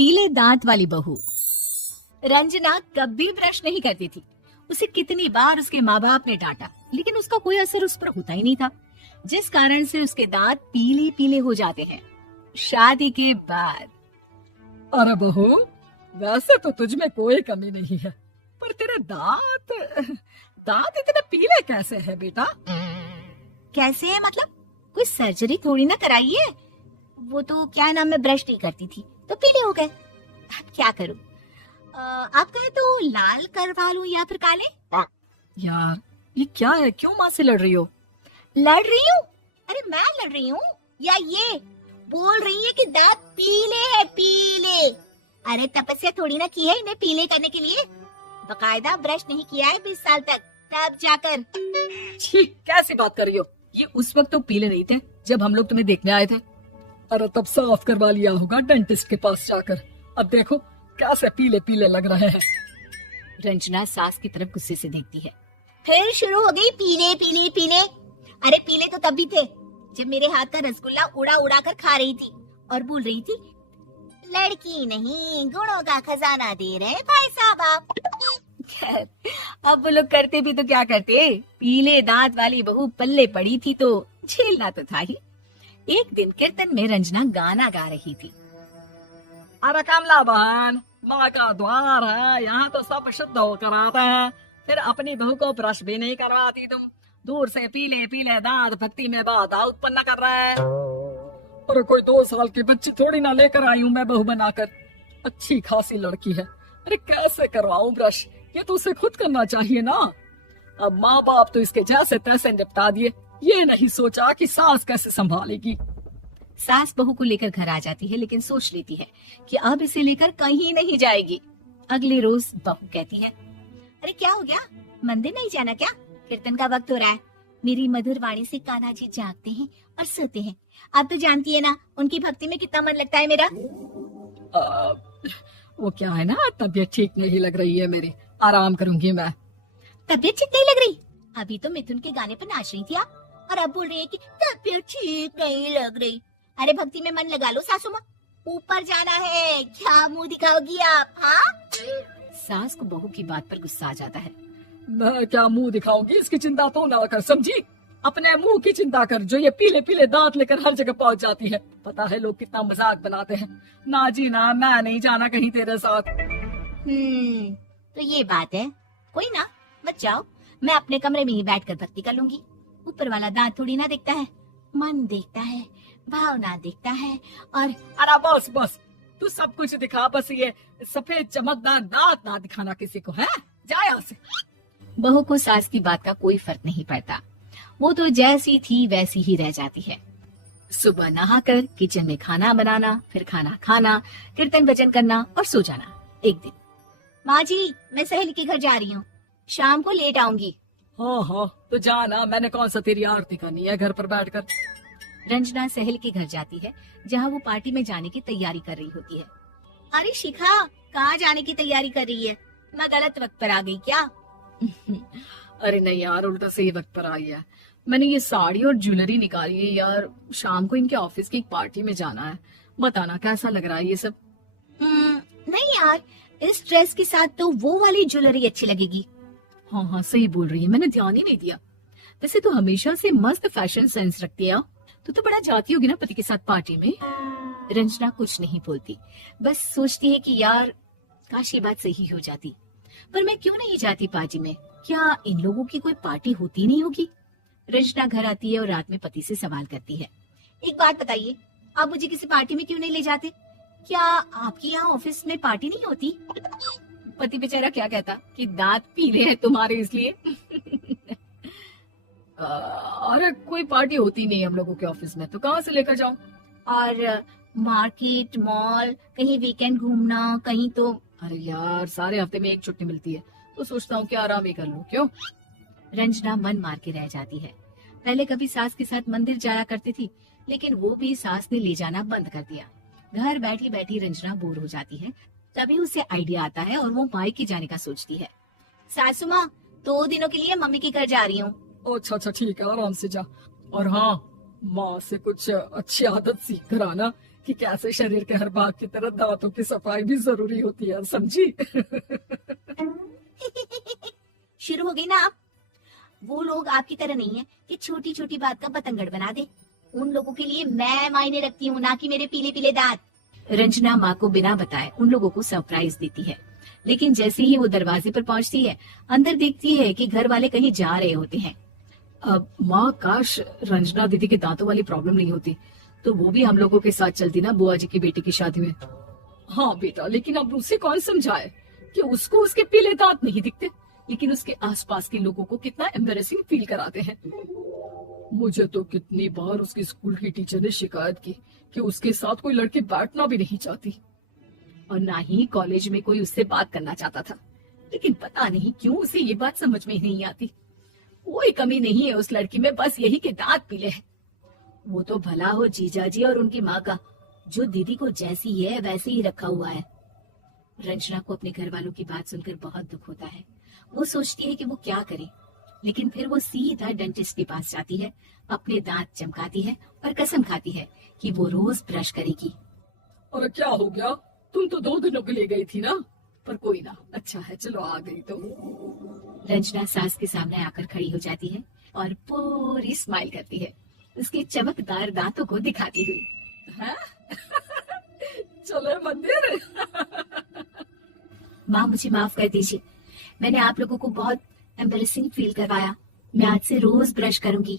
पीले दांत वाली बहू। रंजना कभी ब्रश नहीं करती थी। उसे कितनी बार उसके माँ बाप ने डांटा, लेकिन उसका कोई असर उस पर होता ही नहीं था, जिस कारण से उसके दांत पीले पीले हो जाते हैं। शादी के बाद अरे बहू, वैसे तो तुझ में कोई कमी नहीं है, पर तेरे दांत दांत इतने पीले कैसे है बेटा? कैसे है मतलब? कोई सर्जरी थोड़ी ना कराई है। वो तो क्या नाम, मैं ब्रश नहीं करती थी तो पीले हो गए। अब क्या करूं? आप कहे तो लाल करवा लूं या फिर काले? यार ये क्या है, क्यों माँ से लड़ रही हो? लड़ रही हूँ? अरे मैं लड़ रही हूँ या ये बोल रही है कि दांत पीले है, पीले। अरे तपस्या थोड़ी ना की है इन्हें पीले करने के लिए। बकायदा ब्रश नहीं किया है 20 साल तक, तब जाकर। छी, कैसी बात कर रही हो? ये उस वक्त तो पीले नहीं थे जब हम लोग तुम्हें देखने आए थे। अरे तब साफ करवा लिया होगा डेंटिस्ट के पास जाकर। अब देखो कैसे पीले पीले लग रहे हैं। रंजना सास की तरफ गुस्से से देखती है। फिर शुरू हो गई पीले पीले पीले। अरे पीले तो तब भी थे जब मेरे हाथ का रसगुल्ला उड़ा उड़ा कर खा रही थी और बोल रही थी, लड़की नहीं गुणों का खजाना दे रहे भाई साहब आप। खैर, अब वो लोग करते भी तो क्या करते, पीले दांत वाली बहू पल्ले पड़ी थी तो झेलना तो था ही। एक दिन कीर्तन में रंजना गाना गा रही थी। अरे कमला बहन, माँ का द्वार है, यहाँ तो सब शुद्ध होकर आते हैं, फिर अपनी बहू को ब्रश भी नहीं करवाती तुम। दूर से पीले पीले दांत भक्ति में बाधा उत्पन्न कर रहा है। अरे कोई 2 साल की बच्ची थोड़ी ना लेकर आई हूँ मैं बहू बनाकर। अच्छी खासी लड़की है, अरे कैसे करवाऊं ब्रश? ये तो उसे खुद करना चाहिए ना। अब माँ बाप तो इसके जैसे तैसे निपटा दिए, ये नहीं सोचा कि सास कैसे संभालेगी। सास बहू को लेकर घर आ जाती है, लेकिन सोच लेती है कि अब इसे लेकर कहीं नहीं जाएगी। अगले रोज बहू कहती है, अरे क्या हो गया, मंदिर नहीं जाना क्या? कीर्तन का वक्त हो रहा है। मेरी मधुर वाणी से कान्हा जी जागते हैं और सोते हैं। आप तो जानती है ना उनकी भक्ति में कितना मन लगता है मेरा। वो क्या है ना, तबीयत ठीक नहीं लग रही है मेरी, आराम करूंगी मैं। तबीयत ठीक नहीं लग रही? अभी तो मिथुन के गाने पर नाच रही थी आप, और अब बोल रही है कि तबीयत ठीक नहीं लग रही। अरे भक्ति में मन लगा लो सासू माँ, ऊपर जाना है, क्या मुंह दिखाओगी आप? हाँ? सास को बहू की बात पर गुस्सा आ जाता है। मैं क्या मुंह दिखाऊंगी, इसकी चिंता तो ना कर, समझी? अपने मुंह की चिंता कर, जो ये पीले पीले दांत लेकर हर जगह पहुंच जाती है। पता है लोग कितना मजाक बनाते हैं। ना जी ना, मैं नहीं जाना कहीं तेरे साथ। तो ये बात है। कोई ना, मत जाओ, मैं अपने कमरे में ही बैठकर भक्ति कर लूंगी। ऊपर वाला दांत थोड़ी ना देखता है, मन देखता है, भावना देखता है। और अरे बस बस, तू सब कुछ दिखा, बस ये सफेद चमकदार दांत ना दिखाना किसी को, है? जा यहाँ से। बहू को सास की बात का कोई फर्क नहीं पड़ता, वो तो जैसी थी वैसी ही रह जाती है। सुबह नहाकर किचन में खाना बनाना, फिर खाना खाना, कीर्तन भजन करना और सो जाना। एक दिन, माँ जी मैं सहेली के घर जा रही हूँ, शाम को लेट आऊंगी। हाँ हाँ तो जाना, मैंने कौन सा तेरी आरती करनी है घर पर बैठकर। रंजना सहेली के घर जाती है, जहाँ वो पार्टी में जाने की तैयारी कर रही होती है। अरे शिखा, कहाँ जाने की तैयारी कर रही है? मैं गलत वक्त पर आ गई क्या? अरे नहीं यार, उल्टा सही वक्त पर आई है। मैंने ये साड़ी और ज्वेलरी निकाली है यार, शाम को इनके ऑफिस की एक पार्टी में जाना है। बताना कैसा लग रहा है ये सब? नहीं यार, इस ड्रेस के साथ तो वो वाली ज्वेलरी अच्छी लगेगी। हाँ हाँ सही बोल रही है, मैंने ध्यान ही नहीं दिया। वैसे तो हमेशा से मस्त फैशन सेंस रखती है। तो बड़ा जाती होगी ना पति के साथ पार्टी में। रंजना कुछ नहीं बोलती, बस सोचती है कि यार काश ये बात सही हो जाती, पर मैं क्यों नहीं जाती पार्टी में? क्या इन लोगों की कोई पार्टी होती नहीं होगी? रंजना घर आती है और रात में पति से सवाल करती है, एक बात बताइए, आप मुझे किसी पार्टी में क्यों नहीं ले जाते? क्या आपके यहाँ ऑफिस में पार्टी नहीं होती? पति बेचारा क्या कहता कि दांत पीले हैं तुम्हारे इसलिए। अरे कोई पार्टी होती नहीं हम लोगों के ऑफिस में, तो कहाँ से लेकर जाऊं? और मार्केट, मॉल, कहीं वीकेंड घूमना, कहीं तो। अरे यार सारे हफ्ते में एक छुट्टी मिलती है, तो सोचता हूँ कि आराम ही कर लूं। क्यों? रंजना मन मार के रह जाती है। पहले कभी सास के साथ मंदिर जाया करती थी, लेकिन वो भी सास ने ले जाना बंद कर दिया। घर बैठी बैठी रंजना बोर हो जाती है। तभी उसे आइडिया आता है और वो मायके जाने का सोचती है। सासू माँ, 2 दिनों के लिए मम्मी के घर जा रही हूँ। अच्छा अच्छा ठीक है, आराम से जा। और हाँ, माँ से कुछ अच्छी आदत सीख कर आना कि कैसे शरीर के हर भाग की तरह दांतों की सफाई भी जरूरी होती है, समझी? शुरू हो गई ना आप। वो लोग आपकी तरह नहीं है कि छोटी छोटी बात का बतंगड़ बना दे। उन लोगों के लिए मैं मायने रखती हूँ, ना कि मेरे पीले पीले दांत। रंजना माँ को बिना बताए उन लोगों को सरप्राइज देती है, लेकिन जैसे ही वो दरवाजे पर पहुंचती है, अंदर देखती है कि घर वाले कहीं जा रहे होते हैं। अब माँ, काश रंजना दीदी के दांतों वाली प्रॉब्लम नहीं होती तो वो भी हम लोगों के साथ चलती ना बुआ जी की बेटी की शादी में। हाँ बेटा, लेकिन अब उसे कौन समझाए कि उसको उसके पीले दांत नहीं दिखते, लेकिन उसके आसपास के लोगों को कितना एम्बैरेसिंग फील कराते हैं। मुझे तो कितनी बार उसकी स्कूल की टीचर ने शिकायत की कि उसके साथ कोई लड़की बैठना भी नहीं चाहती, और ना ही कॉलेज में कोई उससे बात करना चाहता था। लेकिन पता नहीं क्यों उसे ये बात समझ में ही नहीं आती। कोई कमी नहीं है उस लड़की में, बस यही के दांत पीले हैं। वो तो भला हो जीजा जी और उनकी माँ का, जो दीदी को जैसी है वैसे ही रखा हुआ है। रंजना को अपने घर वालों की बात सुनकर बहुत दुख होता है। वो सोचती है कि वो क्या करे, लेकिन फिर वो सीधा डेंटिस्ट के पास जाती है, अपने दांत चमकाती है और कसम खाती है कि वो रोज ब्रश करेगी। और क्या हो गया, तुम तो 2 दिनों के लिए गई थी ना, पर कोई ना, अच्छा है, चलो आ गई तो। रंजना सास के सामने आकर खड़ी हो जाती है और पूरी स्माइल करती है, उसके चमकदार दांतों को दिखाती हुई। हैं? चले मंदिर। माँ, मुझे माफ कर दीजिए, मैंने आप लोगों को बहुत एम्बैरेसिंग फील करवाया। मैं आज से रोज ब्रश करूंगी।